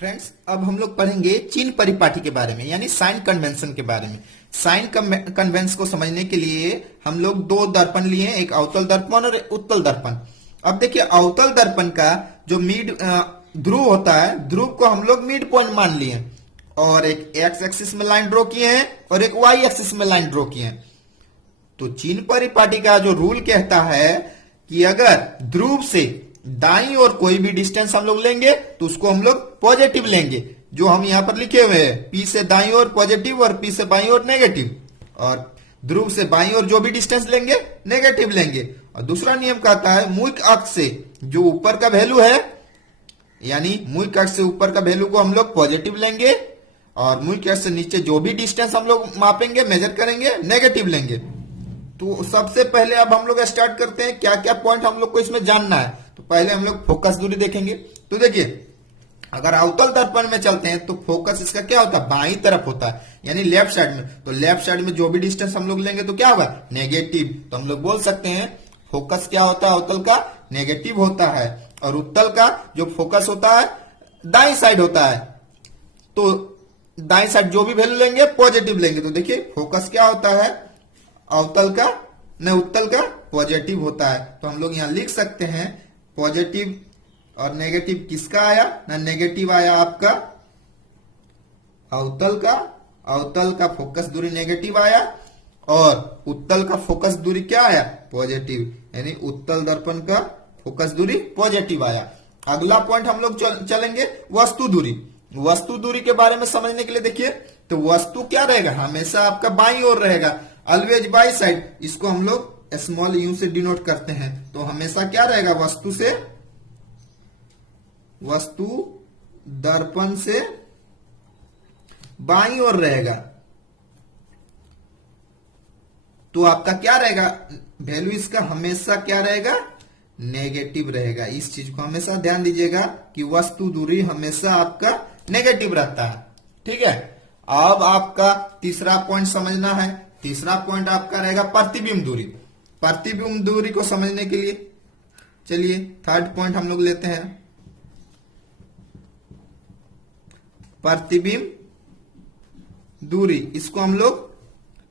Friends, अब हम लोग पढ़ेंगे चिन्ह परिपाटी के बारे में, यानी साइन कन्वेंशन के बारे में। साइन कन्वेंशन को समझने के लिए हम लोग दो दर्पण लिए, एक अवतल दर्पण और एक उत्तल दर्पण। अब देखिए, अवतल दर्पण का जो मिड ध्रुव होता है, ध्रुव को हम लोग मिड पॉइंट मान लिए और एक एक्स एक्सिस में लाइन ड्रॉ किए हैं और एक वाई एक्सिस में लाइन ड्रॉ किए हैं। तो चिन्ह परिपाटी का जो रूल कहता है कि अगर ध्रुव से दाईं ओर कोई भी डिस्टेंस हम लोग लेंगे तो उसको हम लोग पॉजिटिव लेंगे, जो हम यहां पर लिखे हुए हैं, पी से दाईं ओर पॉजिटिव और पी से बाईं ओर नेगेटिव, और ध्रुव से बाईं ओर जो भी डिस्टेंस लेंगे नेगेटिव लेंगे। और दूसरा नियम कहता है मुख्य अक्ष से जो ऊपर का वैल्यू है, यानी मुख्य अक्ष से ऊपर का वैल्यू को हम लोग पॉजिटिव लेंगे और मुख्य अक्ष से नीचे जो भी डिस्टेंस हम लोग मापेंगे, मेजर करेंगे, नेगेटिव लेंगे। तो सबसे पहले अब हम लोग स्टार्ट करते हैं, क्या क्या पॉइंट हम लोग को इसमें जानना है। तो पहले हम लोग फोकस दूरी देखेंगे। तो देखिए, अगर अवतल दर्पण में चलते हैं तो फोकस इसका क्या होता है, बाईं तरफ होता है, यानी लेफ्ट साइड में। तो लेफ्ट साइड में जो भी डिस्टेंस हम लोग लेंगे तो क्या होगा, नेगेटिव। तो हम लोग बोल सकते हैं फोकस क्या होता है, अवतल का नेगेटिव होता है, और उत्तल का जो फोकस होता है दाईं साइड होता है। तो दाईं साइड जो भी वैल्यू लेंगे पॉजिटिव लेंगे। तो देखिए, फोकस क्या होता है, अवतल का न उत्तल का पॉजिटिव होता है। तो हम लोग यहां लिख सकते हैं पॉजिटिव और नेगेटिव किसका आया, ना नेगेटिव आया आपका अवतल का फोकस दूरी नेगेटिव आया और उत्तल का फोकस दूरी क्या आया, पॉजिटिव, यानी उत्तल दर्पण का फोकस दूरी पॉजिटिव आया। अगला पॉइंट हम लोग चलेंगे वस्तु दूरी। वस्तु दूरी के बारे में समझने के लिए देखिए, तो वस्तु क्या रहेगा, हमेशा आपका बाईं ओर रहेगा, ऑलवेज बाई साइड। इसको हम लोग स्मॉल यू से डिनोट करते हैं। तो हमेशा क्या रहेगा, वस्तु दर्पण से बाईं ओर रहेगा। तो आपका क्या रहेगा, वैल्यू इसका हमेशा क्या रहेगा, नेगेटिव रहेगा। इस चीज को हमेशा ध्यान दीजिएगा कि वस्तु दूरी हमेशा आपका नेगेटिव रहता है। ठीक है, अब आपका तीसरा पॉइंट समझना है। तीसरा पॉइंट आपका रहेगा प्रतिबिंब दूरी। प्रतिबिंब दूरी को समझने के लिए चलिए थर्ड पॉइंट हम लोग लेते हैं, प्रतिबिंब दूरी। इसको हम लोग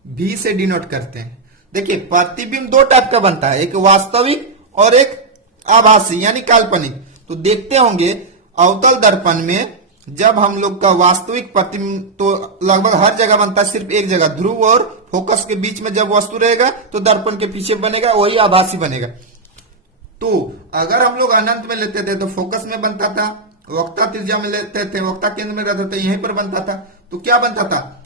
भी से डिनोट करते हैं। देखिए, प्रतिबिंब दो टाइप का बनता है, एक वास्तविक और एक आभासी यानी काल्पनिक। तो देखते होंगे अवतल दर्पण में जब हम लोग का वास्तविक प्रतिबिंब तो लगभग हर जगह बनता है, सिर्फ एक जगह ध्रुव और फोकस के बीच में जब वस्तु रहेगा तो दर्पण के पीछे बनेगा, वही आभासी बनेगा। तो अगर हम लोग अनंत में लेते थे तो फोकस में बनता था, वक्ता त्रिज्या में लेते थे, वक्ता केंद्र में रहता था, यहीं पर बनता था। तो क्या बनता था,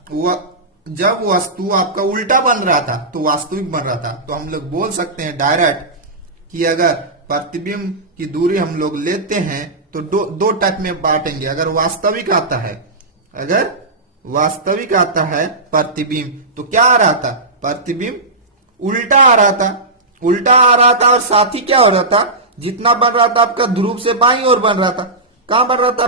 जब वस्तु आपका उल्टा बन रहा था तो वास्तविक बन रहा था। तो हम लोग बोल सकते हैं डायरेक्ट कि अगर प्रतिबिंब की दूरी हम लोग लेते हैं तो दो टाइप में बांटेंगे। अगर वास्तविक आता है प्रतिबिंब, तो क्या आ रहा था, प्रतिबिंब उल्टा आ रहा था और साथ ही क्या हो रहा था, जितना बन रहा था आपका ध्रुव से बाईं ओर बन रहा था। कहां बन रहा था,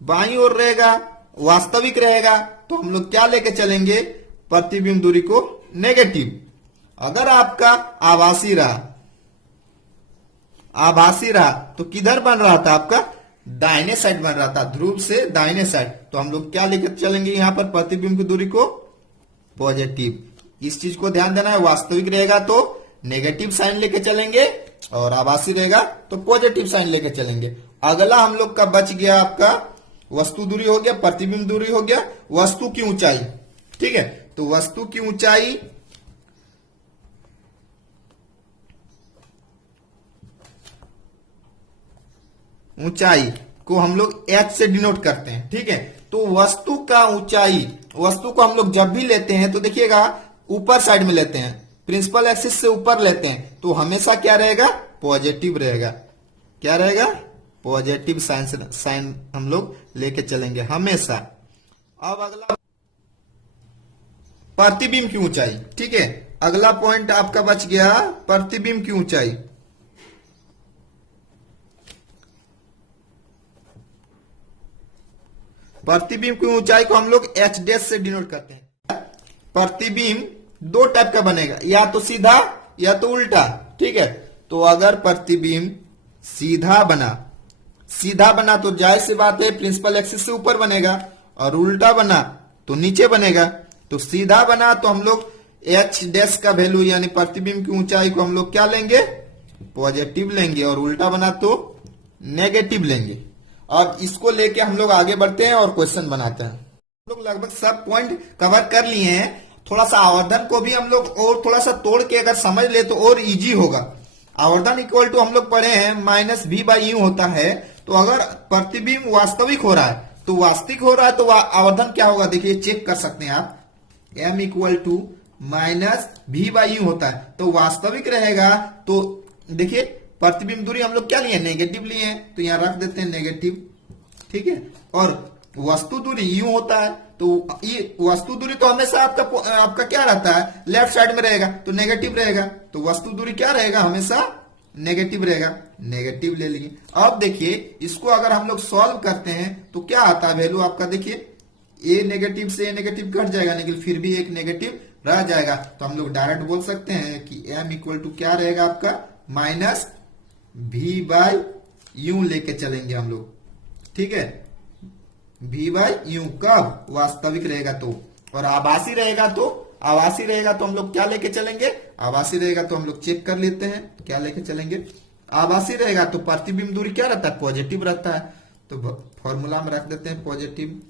बाईं ओर रहेगा, वास्तविक रहेगा। तो हम लोग क्या लेके चलेंगे, प्रतिबिंब दूरी को नेगेटिव। अगर आपका आभासी रहा तो किधर बन रहा था, आपका दाहिने साइड बन रहा था, ध्रुव से दाहिने साइड। तो हम लोग क्या लेकर चलेंगे यहां पर, प्रतिबिंब की दूरी को पॉजिटिव। इस चीज को ध्यान देना है, वास्तविक रहेगा तो नेगेटिव साइन लेके चलेंगे और आभासी रहेगा तो पॉजिटिव साइन लेके चलेंगे। अगला हम लोग का बच गया आपका वस्तु दूरी हो गया, प्रतिबिंब दूरी हो गया, वस्तु की ऊंचाई। ठीक है, तो वस्तु की ऊंचाई को हम लोग h से डिनोट करते हैं। ठीक है, तो वस्तु का ऊंचाई, वस्तु को हम लोग जब भी लेते हैं तो देखिएगा ऊपर साइड में लेते हैं, प्रिंसिपल एक्सिस से ऊपर लेते हैं, तो हमेशा क्या रहेगा, पॉजिटिव रहेगा। क्या रहेगा, पॉजिटिव साइन हम लोग लेके चलेंगे हमेशा। अब अगला प्रतिबिंब की ऊंचाई। ठीक है, अगला पॉइंट आपका बच गया प्रतिबिंब की ऊंचाई। प्रतिबिंब की ऊंचाई को हम लोग एच डैश से डिनोट करते हैं। प्रतिबिंब दो टाइप का बनेगा, या तो सीधा या तो उल्टा। ठीक है, तो अगर प्रतिबिंब सीधा बना, सीधा बना तो जाहिर सी बात है प्रिंसिपल एक्सिस से ऊपर बनेगा, और उल्टा बना तो नीचे बनेगा। तो सीधा बना तो हम लोग एच डैश का वैल्यू यानी प्रतिबिंब की ऊंचाई को हम लोग क्या लेंगे, पॉजिटिव लेंगे, और उल्टा बना तो नेगेटिव लेंगे। अब इसको लेके हम लोग आगे बढ़ते हैं और क्वेश्चन बनाते हैं। हम लोग लगभग सब पॉइंट कवर कर लिए हैं। थोड़ा सा आवर्धन को भी हम लोग और थोड़ा सा तोड़ के अगर समझ ले तो और इजी होगा। आवर्धन इक्वल टू हम लोग पढ़े हैं माइनस भी बाई यू होता है। तो अगर प्रतिबिंब वास्तविक हो रहा है तो वास्तविक हो रहा है तो आवर्धन क्या होगा, देखिए चेक कर सकते हैं आप, m इक्वल टू माइनस भी बाई यू होता है तो वास्तविक रहेगा। तो देखिए प्रतिबिंब दूरी हम लोग क्या लिए, नेगेटिव लिए हैं, तो यहां रख देते हैं नेगेटिव, ठीक है। और वस्तु दूरी यू होता है तो ये वस्तु दूरी तो हमेशा आपका क्या रहता है, लेफ्ट साइड में रहेगा तो नेगेटिव रहेगा। तो वस्तु दूरी क्या रहेगा, हमेशा नेगेटिव रहेगा, नेगेटिव ले लिए। अब देखिए इसको अगर हम लोग सॉल्व करते हैं तो क्या आता है वैल्यू आपका, देखिए ए नेगेटिव से ए नेगेटिव कट जाएगा लेकिन फिर भी एक नेगेटिव रह जाएगा। तो हम लोग डायरेक्ट बोल सकते हैं कि m इक्वल टू क्या रहेगा आपका, माइनस भी बाई यू लेके चलेंगे हम लोग, ठीक है। भी बाई यू कब वास्तविक रहेगा तो, और आभासी रहेगा तो हम लोग क्या लेके चलेंगे, आभासी रहेगा तो हम लोग चेक कर लेते हैं क्या लेके चलेंगे। आभासी रहेगा तो प्रतिबिंब दूरी क्या रहता है, पॉजिटिव रहता है। तो फॉर्मूला में रख देते हैं पॉजिटिव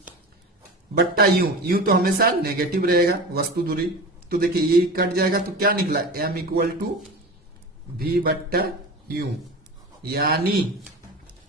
बट्टा यू, यू तो हमेशा नेगेटिव रहेगा वस्तु दूरी। तो देखिए ये कट जाएगा तो क्या निकला, m इक्वल टू भी बट्टा यू, यानी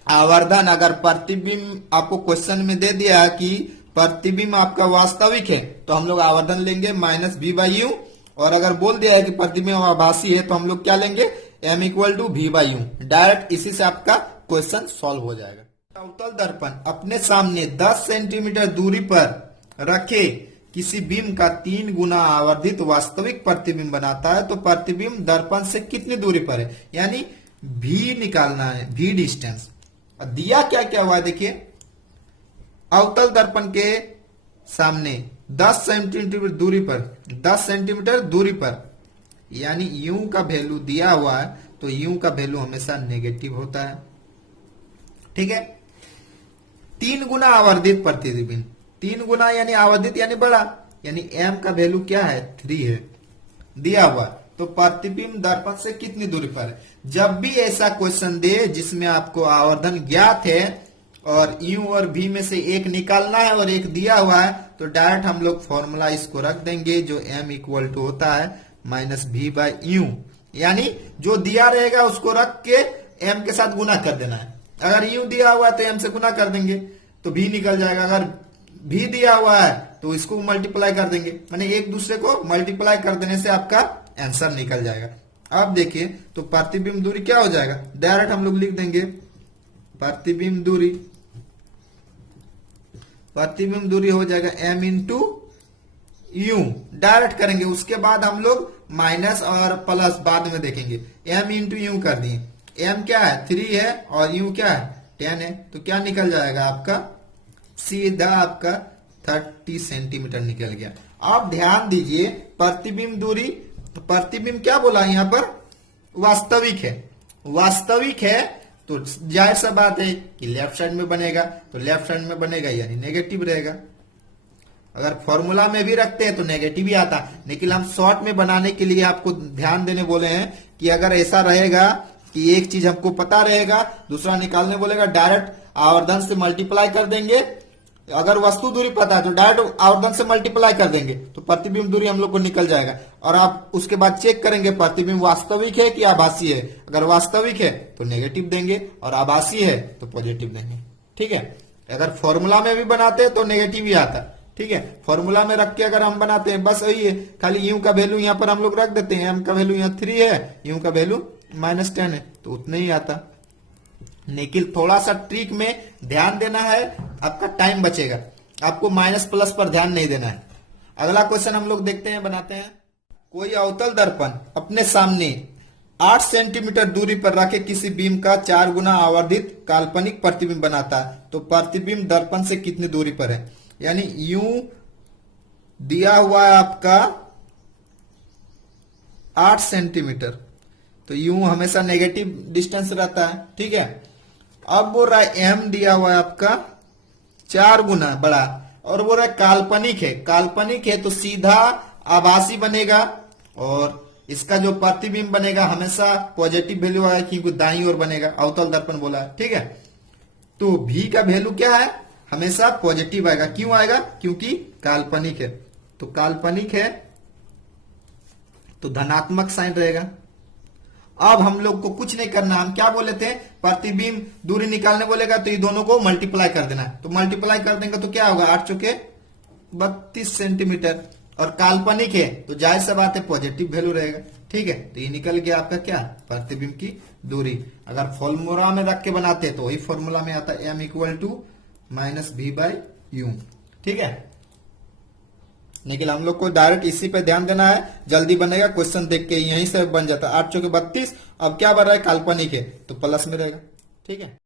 आवर्धन अगर प्रतिबिंब आपको क्वेश्चन में दे दिया कि प्रतिबिंब आपका वास्तविक है तो हम लोग आवर्धन लेंगे माइनस भी बाई यू, और अगर बोल दिया है कि प्रतिबिंब आभासी है तो हम लोग क्या लेंगे, m इक्वल टू भी बाई यू। डायरेक्ट इसी से आपका क्वेश्चन सॉल्व हो जाएगा। अवतल दर्पण अपने सामने 10 सेंटीमीटर दूरी पर रखे किसी बिंब का 3 गुना आवर्धित वास्तविक प्रतिबिंब बनाता है तो प्रतिबिंब दर्पण से कितनी दूरी पर है, यानी भी निकालना है, भी डिस्टेंस। दिया क्या क्या हुआ देखिए, अवतल दर्पण के सामने 10 सेंटीमीटर दूरी पर, 10 सेंटीमीटर दूरी पर, यानी यू का वैल्यू दिया हुआ है तो यू का वैल्यू हमेशा नेगेटिव होता है, ठीक है। 3 गुना आवर्धित प्रतिबिंब, 3 गुना यानी आवर्धित यानी बड़ा, यानी m का वैल्यू क्या है, 3 है दिया हुआ, तो प्रतिबिंब दर्पण से कितनी दूरी पर है। जब भी ऐसा क्वेश्चन दे जिसमें आपको आवर्धन ज्ञात है और u और v में से एक निकालना है और एक दिया हुआ है तो डायरेक्ट हम लोग फॉर्मूला इसको रख देंगे जो m इक्वल टू होता है माइनस भी बाई यू, यानी जो दिया रहेगा उसको रख के m के साथ गुना कर देना है। अगर u दिया हुआ है तो m से गुना कर देंगे तो v निकल जाएगा, अगर v दिया हुआ है तो इसको मल्टीप्लाई कर देंगे, माने एक दूसरे को मल्टीप्लाई कर देने से आपका आंसर निकल जाएगा। अब देखिए तो प्रतिबिंब दूरी क्या हो जाएगा, डायरेक्ट हम लोग लिख देंगे प्रतिबिंब दूरी हो जाएगा m इंटू यू, डायरेक्ट करेंगे। उसके बाद हम लोग माइनस और प्लस बाद में देखेंगे। m इंटू यू कर दिए, m क्या है 3 है और u क्या है 10 है, तो क्या निकल जाएगा आपका, सीधा आपका 30 सेंटीमीटर निकल गया। आप ध्यान दीजिए प्रतिबिंब दूरी, तो प्रतिबिंब क्या बोला यहाँ पर, वास्तविक है, वास्तविक है तो जाहिर सा बात है कि लेफ्ट साइड में बनेगा, तो लेफ्ट साइड में बनेगा यानी नेगेटिव रहेगा। अगर फॉर्मूला में भी रखते हैं तो नेगेटिव ही आता, लेकिन हम शॉर्ट में बनाने के लिए आपको ध्यान देने बोले हैं कि अगर ऐसा रहेगा कि एक चीज हमको पता रहेगा दूसरा निकालने बोलेगा, डायरेक्ट आवर्धन से मल्टीप्लाई कर देंगे। अगर वस्तु दूरी पता है तो डायरेक्ट आवर्धन से मल्टीप्लाई कर देंगे तो प्रतिबिंब दूरी हम लोग को निकल जाएगा, और आप उसके बाद चेक करेंगे प्रतिबिंब वास्तविक है कि आभासी है। अगर वास्तविक है तो नेगेटिव देंगे और आभासी है तो पॉजिटिव देंगे, ठीक है। अगर फॉर्मूला में भी बनाते हैं तो नेगेटिव ही आता, ठीक है। फॉर्मूला में रख के अगर हम बनाते हैं बस यही है, खाली यू का वैल्यू यहाँ पर हम लोग रख देते हैं, एम का वैल्यू यहाँ 3 है, यू का वैल्यू -10 है तो उतना ही आता। लेकिन थोड़ा सा ट्रिक में ध्यान देना है, आपका टाइम बचेगा, आपको माइनस प्लस पर ध्यान नहीं देना है। अगला क्वेश्चन हम लोग देखते हैं, बनाते हैं। कोई अवतल दर्पण अपने सामने 8 सेंटीमीटर दूरी पर रखे किसी बीम का 4 गुना आवर्धित काल्पनिक प्रतिबिंब बनाता है तो प्रतिबिंब दर्पण से कितनी दूरी पर है, यानी यू दिया हुआ है आपका 8 सेंटीमीटर, तो यूं हमेशा नेगेटिव डिस्टेंस रहता है, ठीक है। अब बोल रहा है m दिया हुआ है आपका 4 गुना बड़ा, और बोल रहा है काल्पनिक है तो सीधा आभासी बनेगा, और इसका जो प्रतिबिंब बनेगा हमेशा पॉजिटिव वैल्यू आएगा क्योंकि दाईं ओर बनेगा, अवतल दर्पण बोला है, ठीक है। तो v का वैल्यू क्या है, हमेशा पॉजिटिव आएगा। क्यों आएगा, क्योंकि काल्पनिक है। तो काल्पनिक है तो धनात्मक साइन रहेगा। अब हम लोग को कुछ नहीं करना, हम क्या बोले थे, प्रतिबिंब दूरी निकालने बोलेगा तो ये दोनों को मल्टीप्लाई कर देना। तो मल्टीप्लाई कर देंगे तो क्या होगा, 8 चौके 32 सेंटीमीटर, और काल्पनिक है तो जाहिर सा बात है पॉजिटिव वैल्यू रहेगा, ठीक है। तो ये निकल गया आपका क्या, प्रतिबिंब की दूरी। अगर फॉर्मूला में रख के बनाते तो वही फॉर्मूला में आता है m=-v/u, ठीक है। लेकिन हम लोग को डायरेक्ट इसी पे ध्यान देना है, जल्दी बनेगा क्वेश्चन देख के यहीं से बन जाता है। 8 चौके 32, अब क्या बन रहा है, काल्पनिक है तो प्लस में रहेगा, ठीक है।